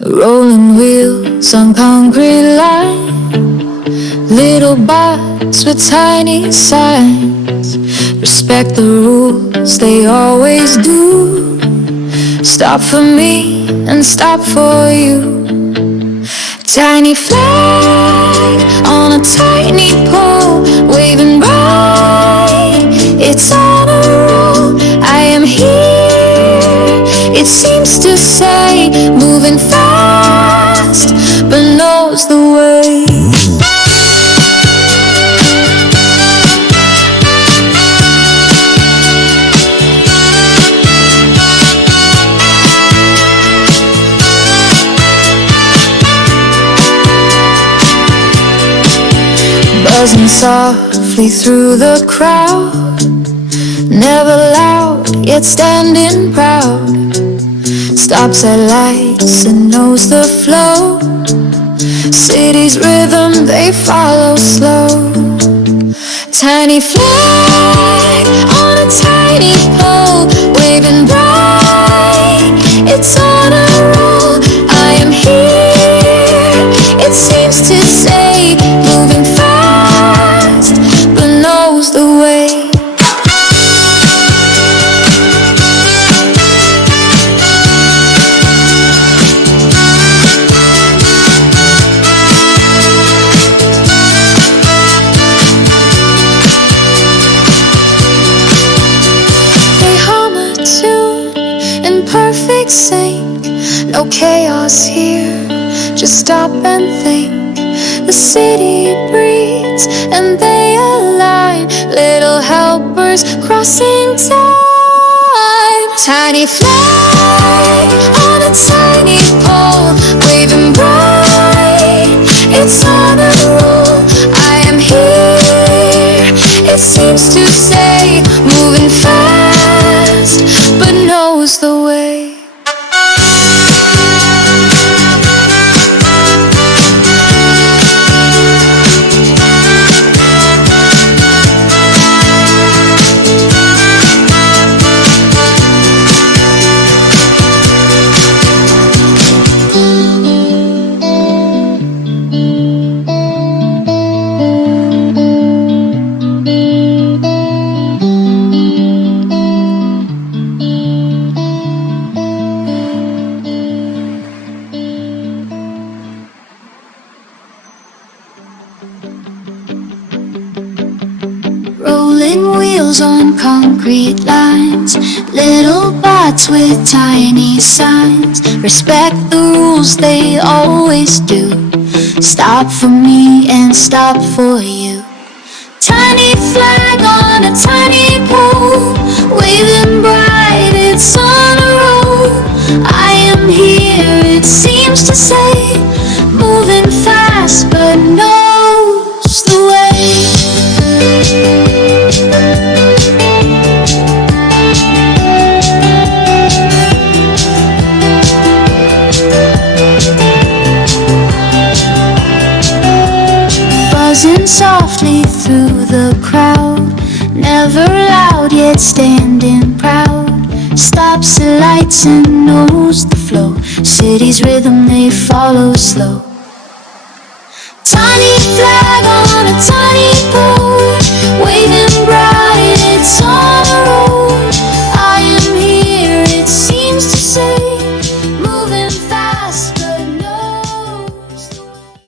Rolling wheels on concrete line, little bots with tiny signs. Respect the rules, they always do. Stop for me and stop for you. Tiny flag on a tiny pole, waving bright, it's on a roll. I am here, it seems to say, moving fast, but knows the way. Buzzing softly through the crowd, never loud, yet standing proud. Stops at lights and knows the flow. City's rhythm, they follow slow. Tiny flag on a tiny pole, waving bright, it's on a roll. I am here, it seems to say, moving fast, but knows the way. Perfect sync, no chaos here, just stop and think. The city breathes and they align, little helpers crossing time. Tiny flag on a tiny pole, waving bright, it's on a roll. I am here, it seems to say, moving fast, but knows the way. On concrete lines, little bots with tiny signs. Respect the rules, they always do. Stop for me and stop for you. Tiny flag on a tiny pole, waving bright, it's on a roll. I am here, it seems to say, moving fast but knows the way. Buzzing softly through the crowd, never loud yet standing proud. Stops at lights and knows the flow. City's rhythm, they follow slow. Tiny flag on a tiny pole,